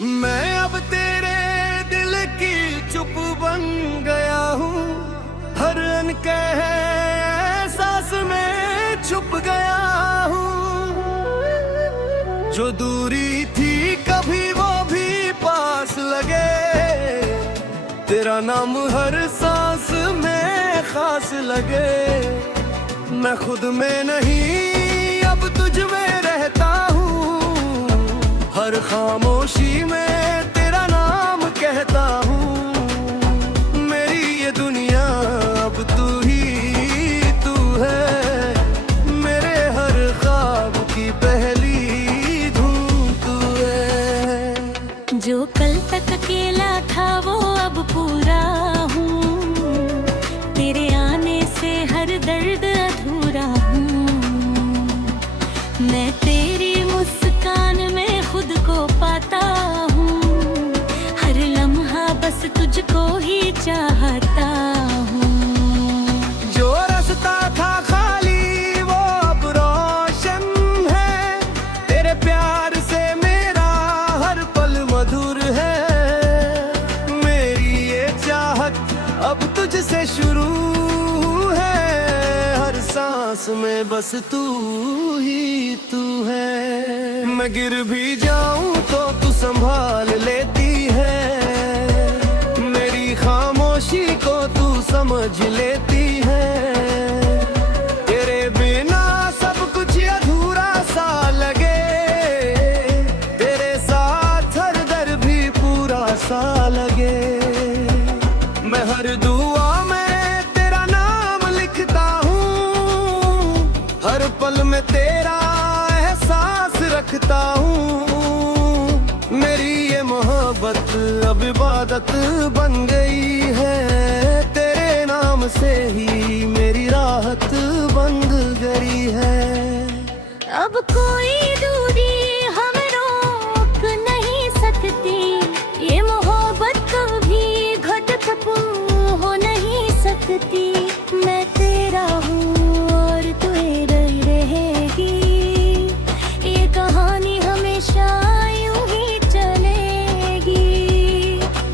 मैं अब तेरे दिल की चुप बन गया हूँ, हर अनकह एहसास में छुप गया हूँ। जो दूरी थी कभी वो भी पास लगे, तेरा नाम हर सांस में खास लगे। मैं खुद में नहीं अब तुझ में रहता हूँ, हर खामोशी में तेरा नाम कहता हूँ। मेरी ये दुनिया अब तू ही तू है, मेरे हर ख्वाब की पहली धूम तू है। जो कल तक अकेला था वो अब पूरा हूँ, तेरे आने से हर दर्द अधूरा हूँ। मैं तेरी मुस्कान में खुद को पाता हूँ, हर लम्हा बस तुझको ही चाहता हूँ। जो रास्ता था खाली वो अब रोशन है, तेरे प्यार से मेरा हर पल मधुर है। मेरी ये चाहत अब तुझसे शुरू है, हर सांस में बस तू ही तू है। मैं गिर भी जाऊं तो तू संभाल लेती है, मेरी खामोशी को तू समझ लेती है। तेरे बिना सब कुछ अधूरा सा लगे, तेरे साथ हर दर भी पूरा सा लगे। मैं हर दुआ में तेरा नाम लिखता हूँ, हर पल में तेरा एहसास रखता हूँ। मेरी ये मोहब्बत अब इबादत बन गई है, तेरे नाम से ही मेरी राहत बन गई है। अब कोई दूरी हमें रोक नहीं सकती, ये मोहब्बत कभी घट हो नहीं सकती। मैं तेरा हूँ और तू रही रहेगी, ये कहानी हमेशा यूं ही चलेगी।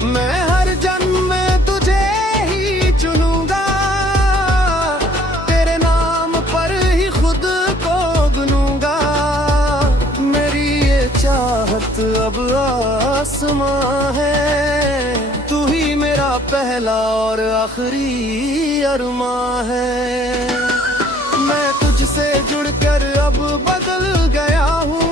मैं हर जन्म में तुझे ही चुनूंगा, तेरे नाम पर ही खुद को गुनूंगा। मेरी ये चाहत अब आसमां है, तू ही मेरा पहला और आखिरी अरमां है। मैं तुझसे जुड़कर अब बदल गया हूँ,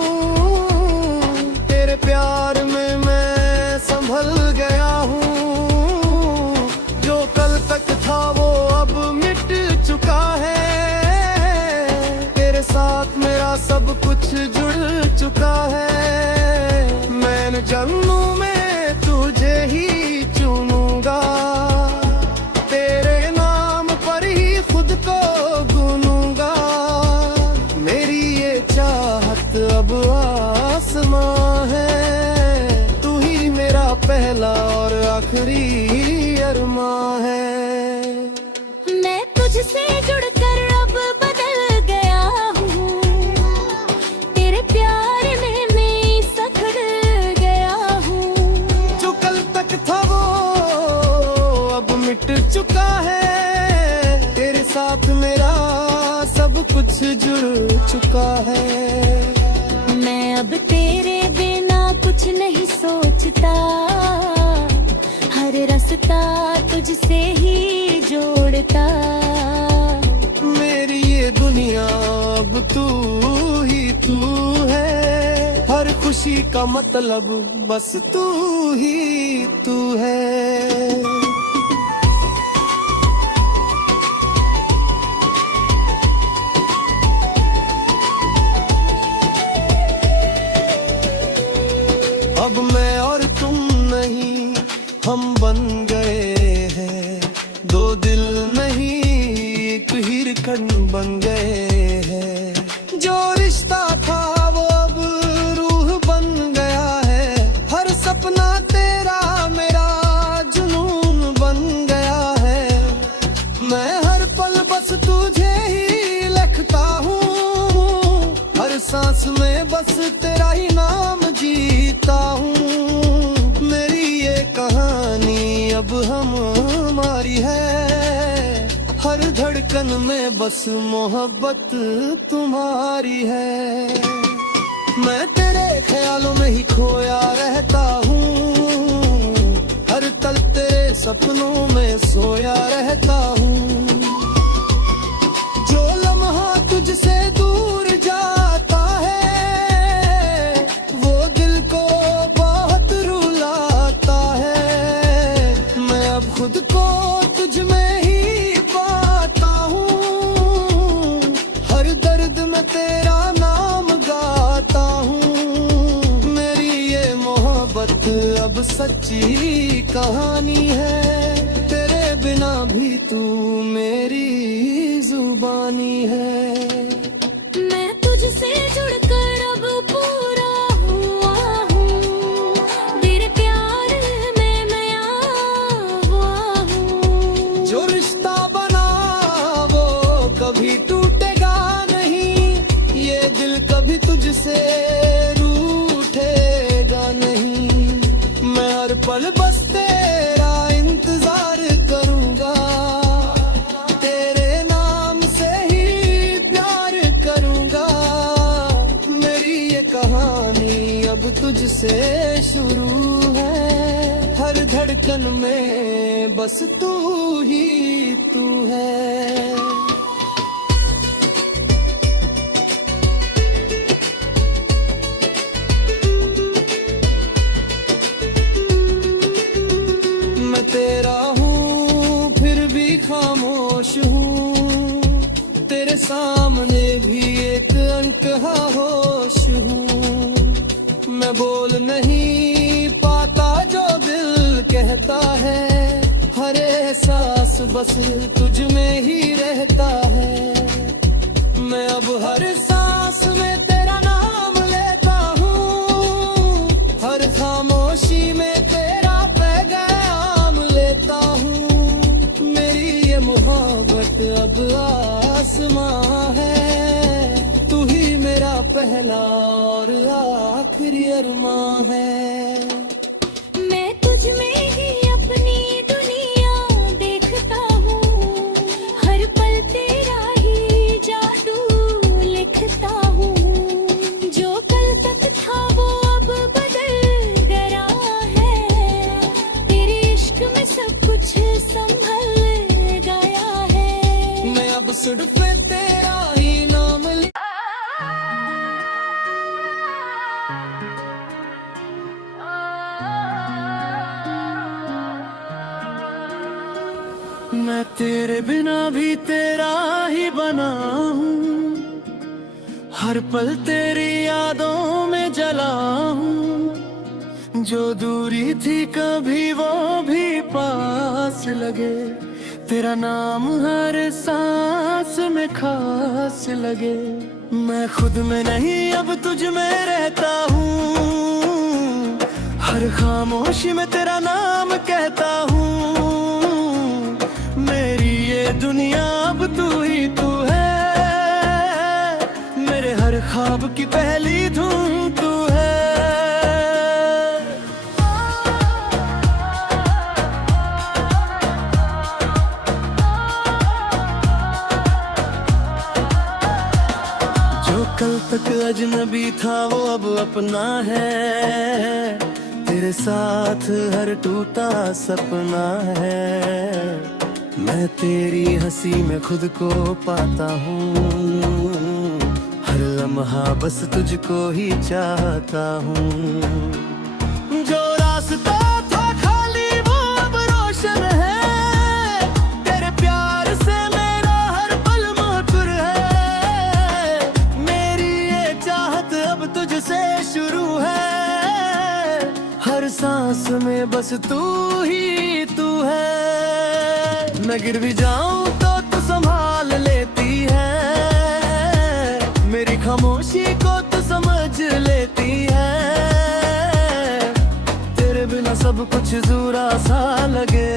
तेरे प्यार में मैं संभल गया हूँ। जो कल तक था वो अब मिट चुका है, तेरे साथ मेरा सब कुछ जुड़ चुका है। मैं जन्मों में तुझे ही चुनूंगा, तेरे नाम पर ही खुद को गुनूंगा। मेरी ये चाहत अब आसमां है, तू ही मेरा पहला और आखिरी अरमां है। मैं तुझसे जुड़कर अब बदल गया हूँ, तेरे प्यार में मैं सखड़ गया हूँ। जो कल तक था वो अब मिट चुका है, तेरे साथ मेरा सब कुछ जुड़ चुका है। मैं अब तेरे बिना कुछ नहीं सोचता, हर रास्ता तुझसे ही जोड़ता। मेरी ये दुनिया अब तू ही तू है, हर खुशी का मतलब बस तू ही तू है। अब मैं और तुम नहीं हम बन गए हैं, दो दिल नहीं एक हिरकन बन गए हैं। जो रिश्ता था वो अब रूह बन गया है, हर सपना तेरा मेरा जुनून बन गया है। मैं हर पल बस तुझे ही लिखता हूँ, हर सांस में बस तेरा ही नाम जीता हूँ। अब हमारी है। हर धड़कन में बस मोहब्बत तुम्हारी है। मैं तेरे ख्यालों में ही खोया रहता हूँ, हर पल तेरे सपनों में सोया रहता हूँ। जो लम्हा तुझसे दूर जाता है वो दिल को बहुत रुलाता है। मैं अब खुद को तुझ में ही पाता हूँ, हर दर्द में तेरा नाम गाता हूँ। मेरी ये मोहब्बत अब सच्ची कहानी है, तेरे बिना भी तू मेरी जुबानी है। मैं तुझसे जुड़कर अब पूरा हुआ हूँ, तेरे प्यार में मैं हुआ हूँ। जो रिश्ता बना वो कभी टूटेगा नहीं, ये दिल कभी तुझसे रूठेगा नहीं। मैं हर पल बस तेरा इंतजार करूंगा, तेरे नाम से ही प्यार करूंगा। मेरी ये कहानी अब तुझसे शुरू है, हर धड़कन में बस तू ही तू है। मैं तेरा हूँ फिर भी खामोश हूँ, तेरे सामने भी एक अनकहा होश हूँ। मैं बोल नहीं पाता जो दिल कहता है, हर एहसास बस तुझ में ही रहता है। मैं अब हर सांस में तेरा नाम लेता हूँ, हर खामोशी में तेरा पैगाम लेता हूँ। मेरी ये मोहब्बत अब आसमां है, तू ही मेरा पहला और आखिरी अरमां है। मैं तुझ में ही अपनी दुनिया देखता हूँ, हर पल तेरा ही जादू लिखता हूँ। जो कल तक था वो अब बदल गया है, तेरे इश्क में सब कुछ संभल गया है। मैं अब सिर्फ तेरा ही नाम मैं तेरे बिना भी तेरा ही बना हूँ, हर पल तेरी यादों में जला हूँ। जो दूरी थी कभी वो भी पास लगे, तेरा नाम हर सांस में खास लगे। मैं खुद में नहीं अब तुझ में रहता हूँ, हर खामोशी में तेरा नाम कहता हूँ। मेरी ये दुनिया अब तू ही तू है, मेरे हर ख्वाब की पहली धुन तू है। जो कल तक अजनबी था वो अब अपना है, तेरे साथ हर टूटा सपना है। मैं तेरी हंसी में खुद को पाता हूँ, हर लम्हा बस तुझको ही चाहता हूँ। जो रास्ता था खाली वो अब रोशन है, तेरे प्यार से मेरा हर पल मधुर है। मेरी ये चाहत अब तुझसे शुरू है, हर सांस में बस तू ही तू है। मैं गिर भी जाऊं तो तू संभाल लेती है, मेरी खामोशी को तू समझ लेती है। तेरे बिना सब कुछ अधूरा सा लगे,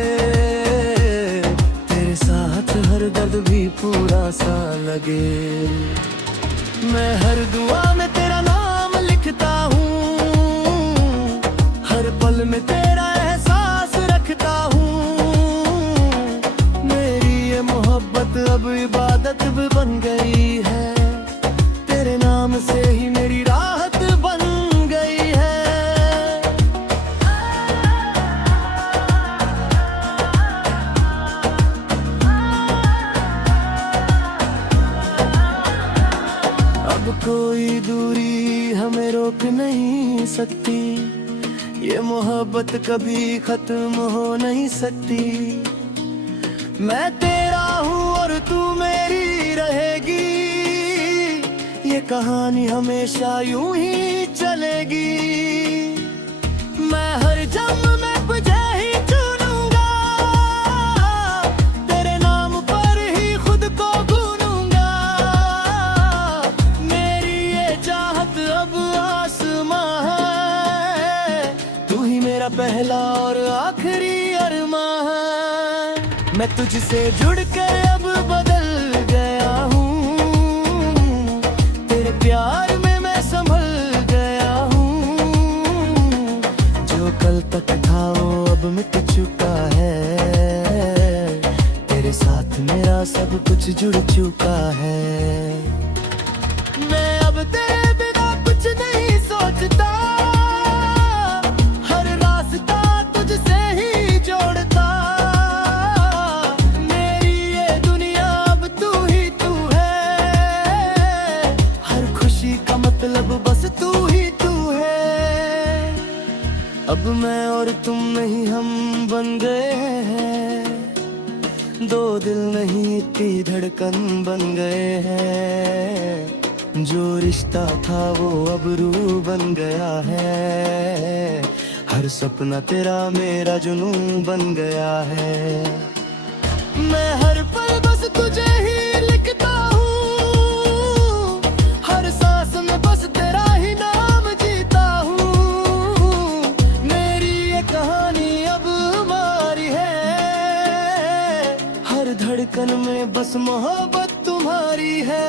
तेरे साथ हर दर्द भी पूरा सा लगे। मैं हर दुआ में तेरा नाम लिखता हूँ, हर पल में तेरा एहसास रखता हूँ। अब कोई दूरी हमें रोक नहीं सकती, ये मोहब्बत कभी खत्म हो नहीं सकती। मैं तेरा हूँ और तू मेरी रहेगी, ये कहानी हमेशा यूं ही चलेगी। मैं हर जन्म में तुझे ही चुनूंगा, तेरे नाम पर ही खुद को भूलूंगा। मेरी ये चाहत अब आसमां है, तू ही मेरा पहला और आखिरी अरमां है। मैं तुझसे जुड़ कर अब बदल गया हूँ, तेरे प्यार में मैं संभल गया हूँ। जो कल तक था वो अब मिट चुका है, तेरे साथ मेरा सब कुछ जुड़ चुका है। मैं अब तेरे बिना कुछ नहीं सोचता, हर रास्ता तुझसे ही जोड़ता। मेरी ये दुनिया अब तू ही तू है, हर खुशी का मतलब बस तू ही तू है। अब मैं और तुम नहीं हम बन गए हैं, दो दिल नहीं इतनी धड़कन बन गए हैं। जो रिश्ता था वो अब रूह बन गया है, हर सपना तेरा मेरा जुनून बन गया है। मैं हर पल बस तुझे ही लिखता हूँ, हर सांस में बस तेरा ही नाम जीता हूँ। मेरी ये कहानी अब हमारी है, हर धड़कन में बस मोहब्बत तुम्हारी है।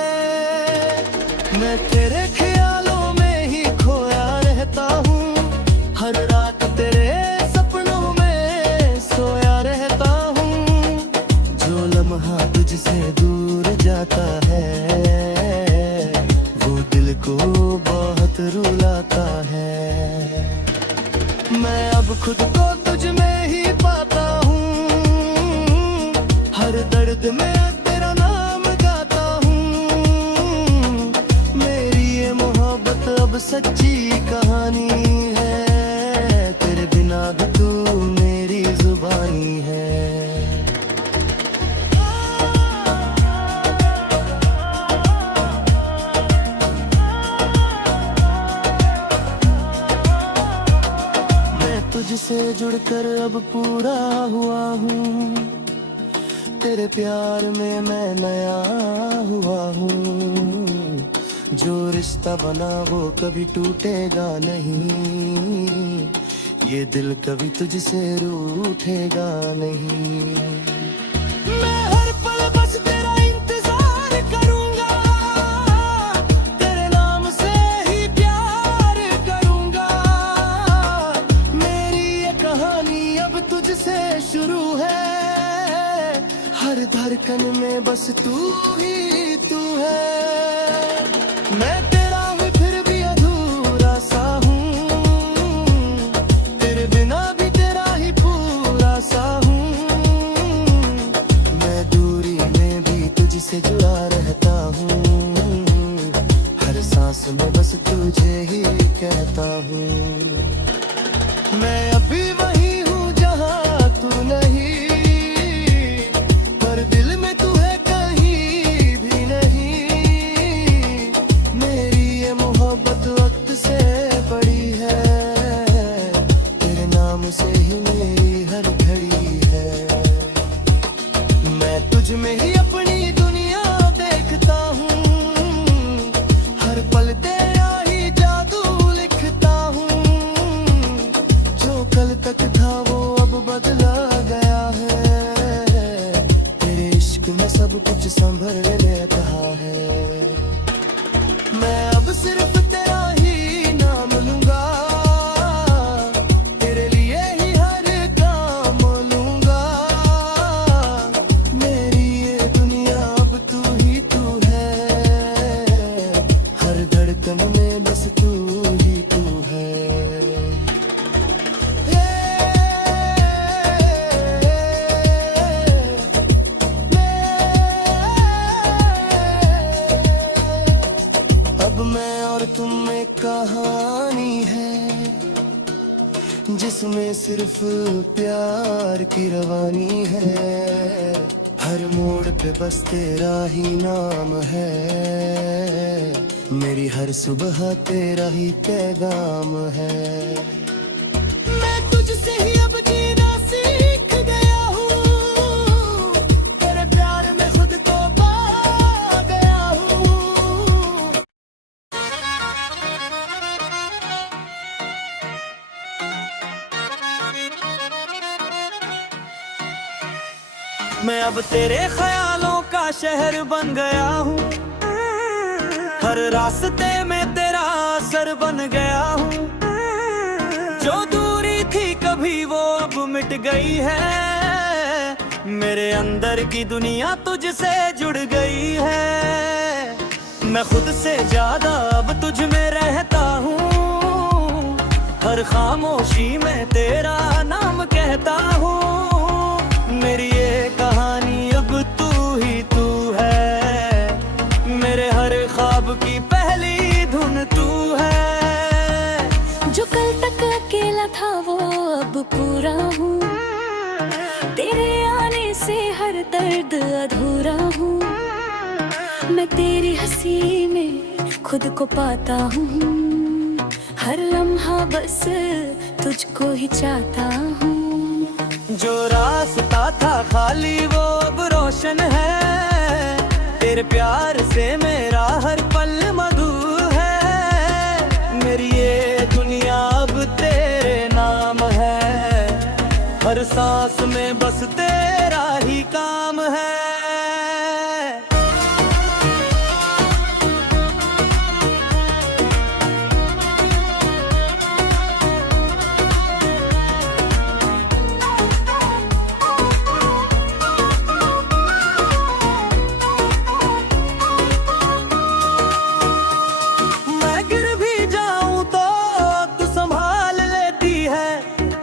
मैं तेरे ख्यालों में ही खोया रहता हूँ, हर रात तेरे सपनों में सोया रहता हूँ। जो लम्हा तुझसे दूर जाता है, वो दिल को बहुत रुलाता है। मैं अब खुद को तुझ में ही पाता हूँ, हर दर्द में तेरा नाम गाता हूँ। मेरी ये मोहब्बत अब सच्ची कहानी है, तेरे बिना भी तू मेरी जुबानी है। मैं तुझसे जुड़कर अब पूरा हुआ हूँ, तेरे प्यार में मैं नया हुआ हूँ। जो रिश्ता बना वो कभी टूटेगा नहीं, ये दिल कभी तुझसे रूठेगा नहीं। मैं हर पल बस तेरा इंतजार करूंगा, तेरे नाम से ही प्यार करूंगा। मेरी ये कहानी अब तुझसे शुरू है, हर धड़कन में बस तू ही तू है। मैं तेरा हूँ फिर भी अधूरा सा हूँ, तेरे बिना भी तेरा ही पूरा सा हूँ। मैं दूरी में भी तुझसे जुड़ा रहता हूँ, हर सांस में बस तुझे ही कहता हूँ। मैं अभी वही हूँ जहाँ तू नहीं, पर दिल में तू है कहीं भी नहीं। मेरी ये मोहब्बत वक्त से बड़ी है, तेरे नाम से ही मेरी हर घड़ी है। मैं तुझ में ही अपनी दुनिया देखता हूँ, हर पल तेरा ही जादू लिखता हूँ। जो कल तक था वो अब बदला गया है, तेरे इश्क में सब कुछ संभल लेता है। मैं अब सिर्फ तेरा ही नाम लूंगा, तेरे लिए ही हर काम लूंगा। मेरी ये दुनिया अब तू ही तू है, हर धड़कन में बस तू ही तू है। अब अब मैं और तुम में कहानी है जिसमें सिर्फ प्यार की रवानी है। हर मोड़ पे बस तेरा ही नाम है, मेरी हर सुबह तेरा ही पैगाम है। मैं तुझसे ही अब जीना सीख गया हूँ, तेरे प्यार में खुद को पा गया हूँ। मैं अब तेरे ख्यालों का शहर बन गया हूँ, हर रास्ते में तेरा असर बन गया हूँ। जो दूरी थी कभी वो अब मिट गई है, मेरे अंदर की दुनिया तुझसे जुड़ गई है। मैं खुद से ज्यादा अब तुझ में रहता हूँ, हर खामोशी में तेरा नाम कहता हूँ। मेरी ये कहानी अब तू ही तू है, मेरे हर ख्वाब की पहली धुन तू है। जो कल तक अकेला था वो अब पूरा हूँ, तेरे आने से हर दर्द अधूरा हूँ। मैं तेरी हंसी में खुद को पाता हूँ, हर लम्हा बस तुझको ही चाहता हूँ। जो रास्ता था खाली वो अब रोशन है, तेरे प्यार से मेरा हर पल मधु है। मेरी ये दुनिया अब तेरे नाम है, हर सांस में बस तेरा ही काम है।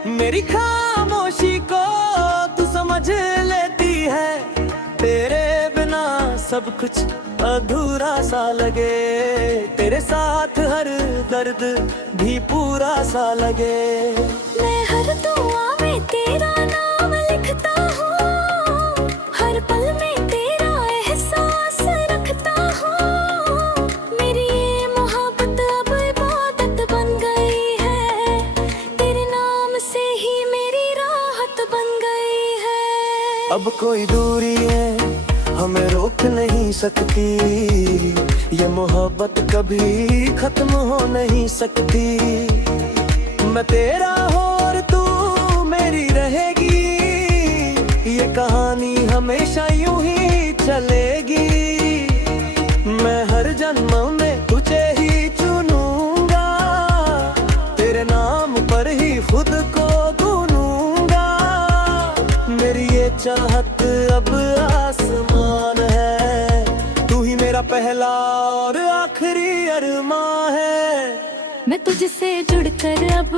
मेरी खामोशी को तू समझ लेती है, तेरे बिना सब कुछ अधूरा सा लगे। तेरे साथ हर दर्द भी पूरा सा लगे। मैं हर दुआ में तेरा नाम लिखता हूँ, हर पल में तेरा एहसास रखता हूँ। मेरी ये मोहब्बत अब इबादत बन गई है, तेरे नाम से ही मेरी राहत बन गई है। अब कोई दूरी है हमें रोक नहीं सकती, ये मोहब्बत कभी खत्म हो नहीं सकती। मैं तेरा हूँ और तू मेरी रहेगी, ये कहानी हमेशा यूं ही चलेगी। मैं हर जन्म में तुझे ही चुनूंगा, तेरे नाम पर ही खुद को ढूंढूंगा। मेरी ये चाहत अब आसमान है, तू ही मेरा पहला और आखिरी अरमां है। मैं तुझसे जुड़कर अब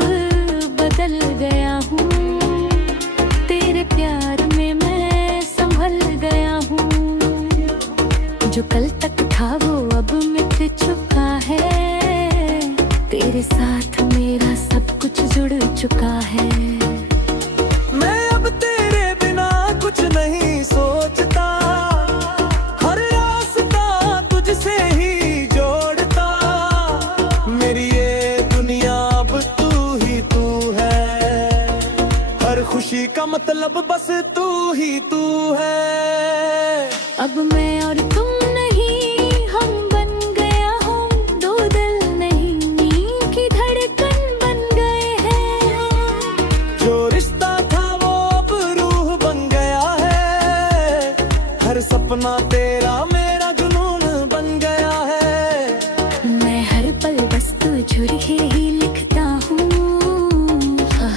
बदल गया हूँ, तेरे प्यार में मैं संभल गया हूँ। जो कल तक था वो अब मिट चुका है, तेरे साथ मेरा सब कुछ जुड़ चुका है। मैं अब तेरे बिना कुछ नहीं सोचता, हर रास्ता तुझसे ही जोड़ता। मेरी ये दुनिया अब तू ही तू है, हर खुशी का मतलब बस तू ही तू है। अब मैं और तुम नहीं, हम बन गया हूँ दो दिल नहीं, नींद की धड़कन बन गए हैं। जो रिश्ता था वो अब रूह बन गया है, हर सपना तेरा मेरा जुनून बन गया है। मैं हर पल बस तुझे ही लिखता हूँ,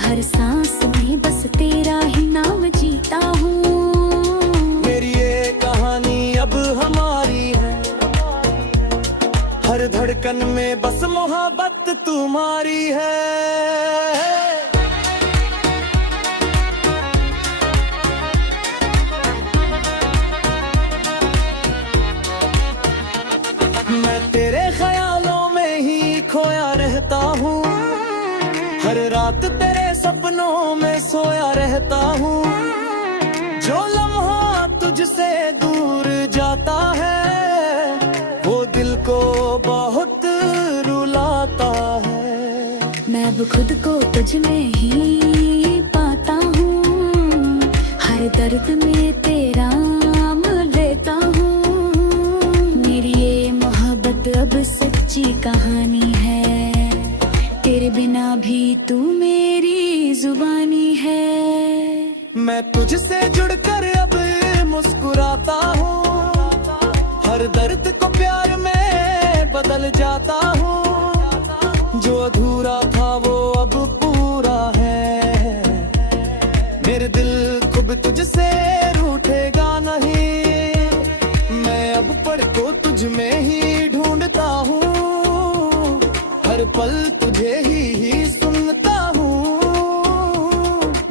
हर सांस में बस तेरा ही नाम जीता हूँ। मेरी ये कहानी अब हमारी है, हर धड़कन में बस मोहब्बत तुम्हारी है। मैं तेरे ख्यालों आता हूँ। हर रात तेरे सपनों में सोया रहता हूँ। जो लम्हा तुझसे दूर जाता है वो दिल को बहुत रुलाता है। मैं अब खुद को तुझ में ही पाता हूँ। हर दर्द में तेरा नाम लेता हूँ। मेरी ये मोहब्बत अब सच्ची कहानी है। तेरे बिना भी तू मेरी जुबानी है। मैं तुझसे जुड़कर अब मुस्कुराता हूँ। हर दर्द को प्यार में बदल जाता हूँ। जो अधूरा था वो अब पूरा है। मेरे दिल खुद तुझसे रूठेगा नहीं। मैं अब पल को तुझ में ही ढूंढता हूँ। हर पल तुझे ही सुनता हूँ।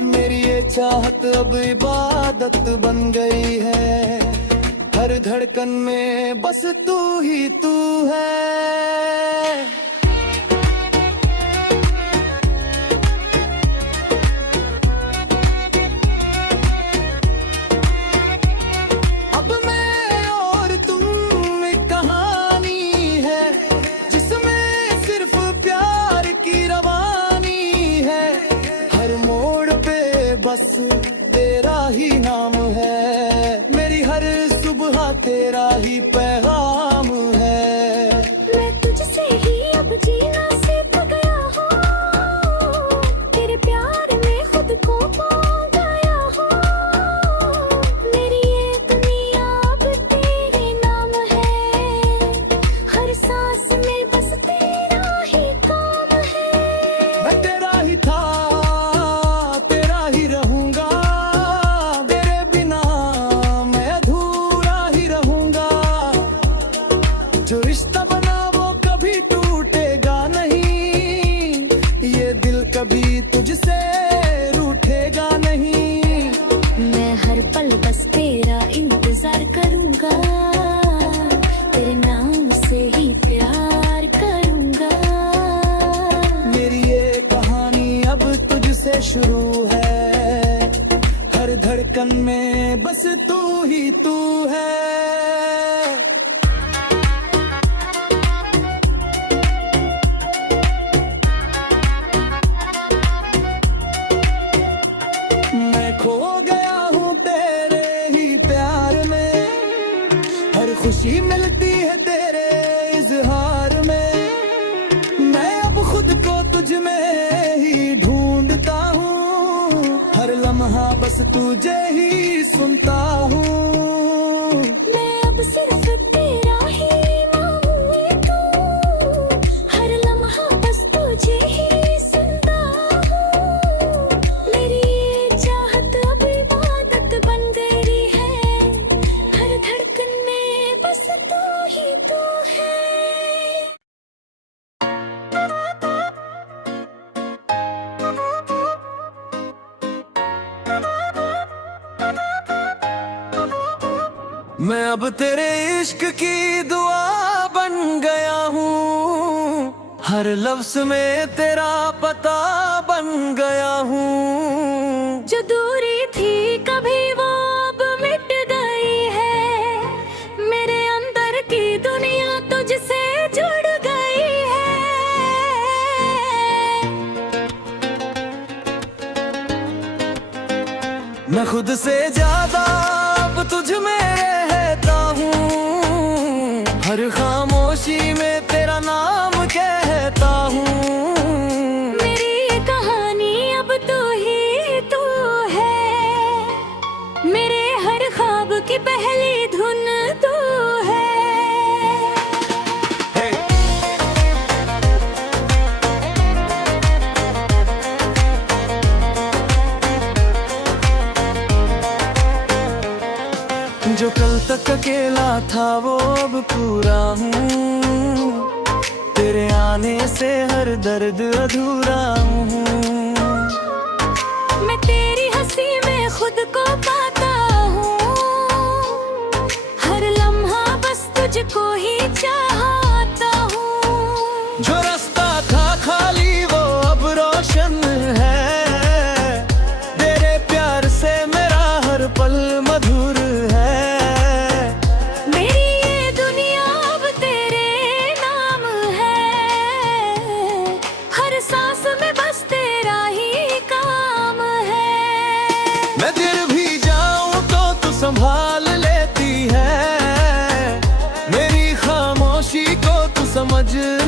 मेरी ये चाहत अब इबादत बन गई है। हर धड़कन में बस तू ही तू है। अब मैं और तुम एक कहानी है जिसमें सिर्फ प्यार की रवानी है। हर मोड़ पे बस तेरा ही नाम है। मेरी हर सुबह तेरा ही पैगाम है। मैं तुझसे ही अब जीना सीख गया हूँ। तेरे प्यार में खुद को पा गया हूँ। मेरी ये दुनिया अब तेरे नाम है। हर सांस में बस तेरा ही काम है। मैं तेरा ही था, तेरा ही रहूंगा। तेरे बिना मैं अधूरा ही रहूंगा। जो रिश्ता बना वो कभी टूटेगा नहीं। ये दिल कभी तुझसे रूठेगा नहीं। मैं हर पल बस तेरा इंतजार करूंगा। तेरे नाम से ही प्यार करूंगा। मेरी ये कहानी अब तुझसे शुरू है। हर धड़कन में बस तू ही तू है। मैं खो गया हूँ तेरे ही प्यार में। हर खुशी मिलती है तेरे इजहार में। मैं अब खुद को तुझ में ही ढूंढता हूँ। हर लम्हा बस तुझे ही सुनता हूँ। मैं अब सिर्फ तेरा ही मांगूंगी तू। हर लम्हा बस तुझे ही सुनता हूँ। मेरी ये चाहत अब इबादत बन गई है। हर धड़कन में बस तू ही तू है। मैं अब तेरे इश्क की दुआ बन गया हूँ। हर लफ्ज में तेरा पता बन गया हूँ। जो दूरी थी कभी वो अब मिट गई है। मेरे अंदर की दुनिया तुझसे जुड़ गई है। मैं खुद से ज्यादा अब तुझ में रहता हूँ। हर खामोशी में तेरा नाम कहता हूँ। मेरी ये कहानी अब तू ही तू है। मेरे हर ख्वाब की पहली धुन तू है। जो कल तक अकेला था वो अब पूरा हूँ। तेरे आने से हर दर्द अधूरा हूँ। मैं तेरी हंसी में खुद को पाता हूँ। हर लम्हा बस तुझको ही चाहता हूँ। जो रास्ता था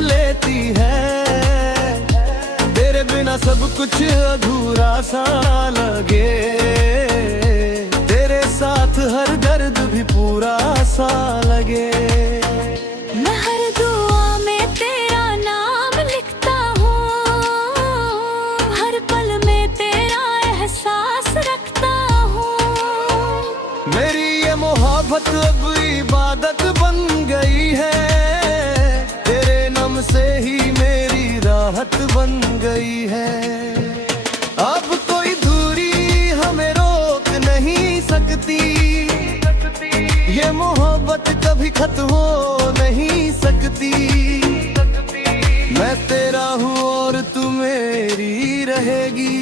लेती है। तेरे बिना सब कुछ अधूरा सा लगे, तेरे साथ हर दर्द भी पूरा सा लगे। मैं हर दुआ में तेरा नाम लिखता हूँ, हर पल में तेरा एहसास रखता हूँ। मेरी ये मोहब्बत अब इबादत बन गई है, तेरे नाम से ही मेरी राहत बन गई है। अब कोई दूरी हमें रोक नहीं सकती, ये मोहब्बत कभी खत्म हो नहीं सकती। मैं तेरा हूँ और तू मेरी रहेगी,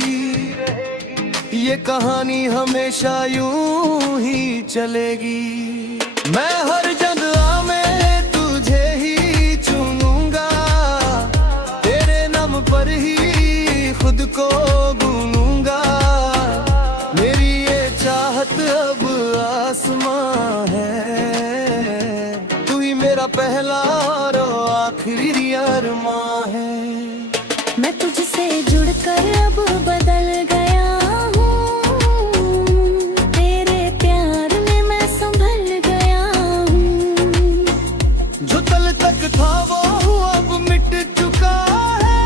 ये कहानी हमेशा यूं ही चलेगी। मैं हर जगह में तुझे ही चुनूंगा, तेरे नाम पर ही खुद को बुनूंगा। मेरी ये चाहत अब आसमां है, तू ही मेरा पहला और आखिरी अरमां है। मैं तुझसे जुड़कर अब बदल गया हूँ, तेरे प्यार में मैं संभल गया हूँ। जो कल तक था वो अब मिट चुका है,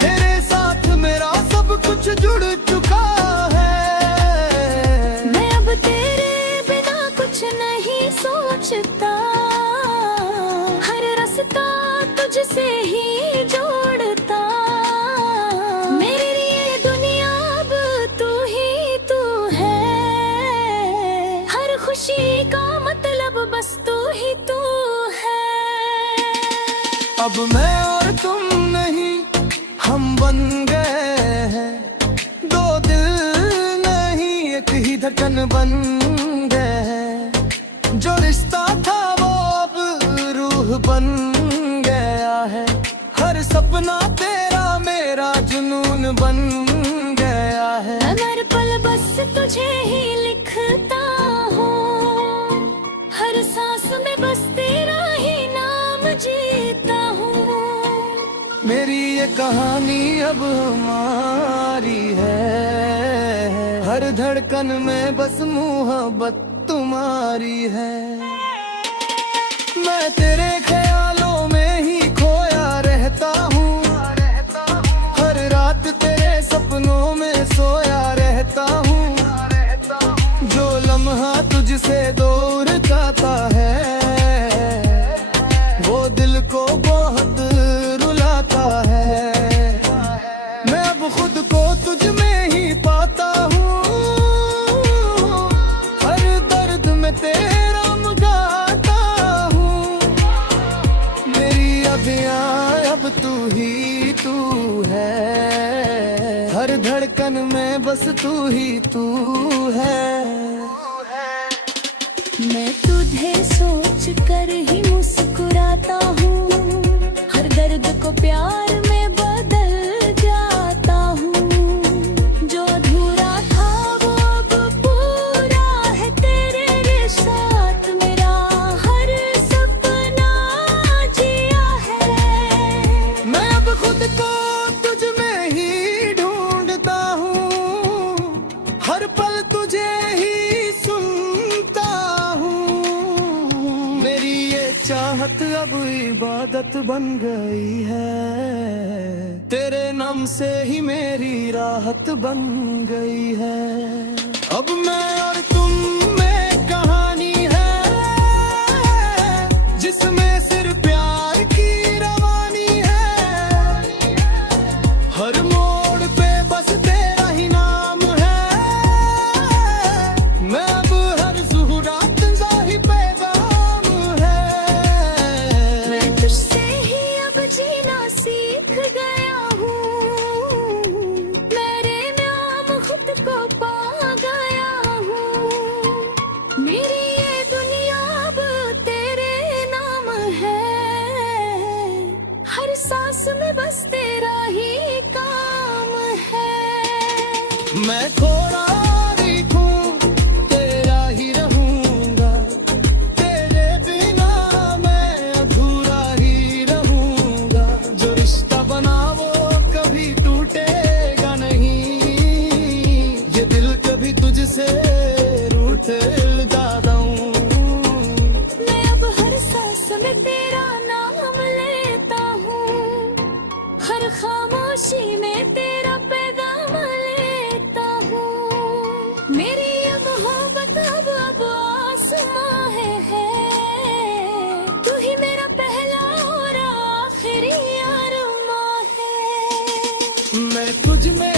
तेरे साथ मेरा सब कुछ जुड़ चुका है। मैं अब तेरे बिना कुछ नहीं सोचता, हर रास्ता तुझसे ही जोड़ता। मेरे लिए दुनिया अब तू ही तू है, हर खुशी का मतलब बस तू ही तू है। अब मैं और तुम नहीं हम बन गए हैं, दो दिल नहीं एक ही धड़कन बन गए हैं। जो रिश्ता था वो अब रूह बन गया है, हर सपना तेरा मेरा जुनून बन गया है। मैं हर पल बस तुझे ही लिखता हूँ, हर सांस में बस तेरा ही नाम जीता हूँ। मेरी ये कहानी अब हमारी है, हर धड़कन में बस मोहब्बत तुम्हारी है। मैं तेरे ख्यालों में ही खोया रहता हूँ, हर रात तेरे सपनों में सोया रहता हूँ। जो लम्हा तुझसे दूर जाता है, वो दिल को बहुत रुलाता है। मैं अब खुद को तुझ में ही पाता हूँ, हर दर्द में तेरा गाता हूँ। मेरी अभियान अब तू ही तू है, हर धड़कन में बस तू ही तू है। मैं तुझे सोच कर ही मुस्कुराता हूँ, हर दर्द को प्यार में बदल जाता हूँ। जो अधूरा था वो अब पूरा है, तेरे साथ मेरा हर सपना जिया है। मैं अब खुद को तुझ में ही ढूंढता हूँ, हर पल तुझे ही सुनता हूँ। मेरी ये चाहत अब इबादत बन गई है, तेरे नाम से ही मेरी राहत बन गई है। अब मैं और तुम में कहानी है, जिसमें सिर्फ प्यार की रवानी है। हर मोड़ पे बस तेरा ही नाम है, मैं अब हर सुरात जाहि पैगाम है। मैं तुझसे ही अब जीना सीख गया हूँ, मेरे नाम खुद को पा गया हूँ। मेरी ये दुनिया अब तेरे नाम है, हर सांस में बस तेरा ही काम है। मैं खोड़ा दिखूं तेरा ही रहूंगा, तेरे बिना मैं अधूरा ही खुशी में तेरा पैगाम लेता हूँ। मेरी अब मोहब्बत अब आसमां है। तू ही मेरा पहला और आखिरी अरमां है। मैं तुझ में